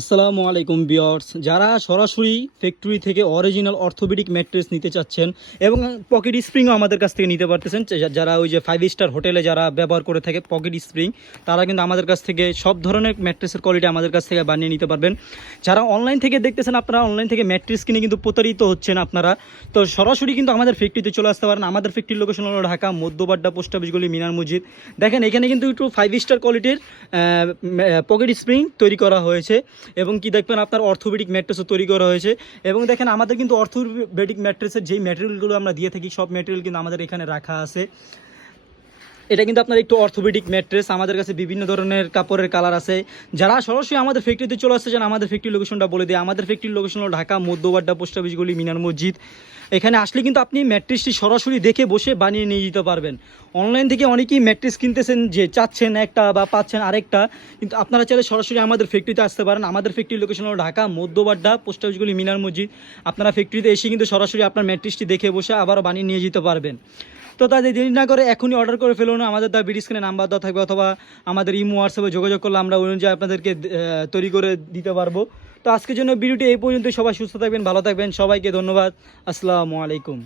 আসসালামু আলাইকুম ভিউয়ার্স, যারা সরাসরি ফ্যাক্টরি থেকে অরিজিনাল অর্থোপেডিক ম্যাট্রেস নিতে চাচ্ছেন এবং পকেট স্প্রিংও আমাদের কাছ থেকে নিতে পারতেছেন। যারা ওই যে 5 স্টার হোটেলে যারা ব্যবহার করে থাকে পকেট স্প্রিং, তারা কিন্তু আমাদের কাছ থেকে সব ধরনের ম্যাট্রেসের কোয়ালিটি আমাদের কাছ থেকে বানিয়ে নিতে পারবেন। যারা অনলাইন থেকে দেখতেছেন, আপনারা অনলাইন থেকে ম্যাট্রেস কিনে কিন্তু প্রতারিত হচ্ছেন আপনারা, তো সরাসরি কিন্তু আমাদের ফ্যাক্টরিতে চলে আসতে পারেন। আমাদের ফ্যাক্টরির লোকেশন হলো ঢাকা মধ্যবাড্ডা, পোস্ট অফিস গলি, মিনার মসজিদ। দেখেন এখানে কিন্তু একটু 5 স্টার কোয়ালিটির পকেট স্প্রিং তৈরি করা হয়েছে এবং কি দেখবেন আপনার অর্থোপেডিক ম্যাট্রেসও তৈরি করা হয়েছে। এবং দেখেন আমাদের কিন্তু অর্থোপেডিক ম্যাট্রেসের যেই ম্যাটেরিয়ালগুলো আমরা দিয়ে থাকি, সব ম্যাটেরিয়াল কিন্তু আমাদের এখানে রাখা আছে। এটা কিন্তু আপনার একটু অর্থোপেডিক ম্যাট্রেস, আমাদের কাছে বিভিন্ন ধরনের কাপড়ের কালার আছে। যারা সরাসরি আমাদের ফ্যাক্টরিতে চলে আসতে চান, আমাদের ফ্যাক্টরি লোকেশনটা বলে দিই। আমাদের ফ্যাক্টরি লোকেশন হলো ঢাকা মধ্যবাড্ডা, পোস্ট অফিস গলি, মিনার মসজিদ। এখানে আসলে কিন্তু আপনি ম্যাট্রেসটি সরাসরি দেখে বসে বানিয়ে নিয়ে যেতে পারবেন। অনলাইন থেকে অনেকেই ম্যাট্রেস কিনতেছেন, যে চাচ্ছেন একটা বা পাচ্ছেন আরেকটা, কিন্তু আপনারা চাইলে সরাসরি আমাদের ফ্যাক্টরিতে আসতে পারেন। আমাদের ফ্যাক্টরি লোকেশন হলো ঢাকা মধ্যবাড্ডা, পোস্ট অফিস গলি, মিনার মসজিদ। আপনারা ফ্যাক্টরিতে এসে কিন্তু সরাসরি আপনার ম্যাট্রেসটি দেখে বসে আবারও বানিয়ে নিয়ে যেতে পারবেন। তো তাদের দেরি না করে এখনই অর্ডার করে ফেলুন। আমাদের তার বিডি স্ক্রিনে নাম্বার দেওয়া থাকবে, অথবা আমাদের ইমো হোয়াটসঅ্যাপে যোগাযোগ করলে আমরা ওই অনুযায়ী আপনাদেরকে তৈরি করে দিতে পারবো। তো আজকের জন্য ভিডিওটি এই পর্যন্ত। সবাই সুস্থ থাকবেন, ভালো থাকবেন। সবাইকে ধন্যবাদ। আসসালামু আলাইকুম।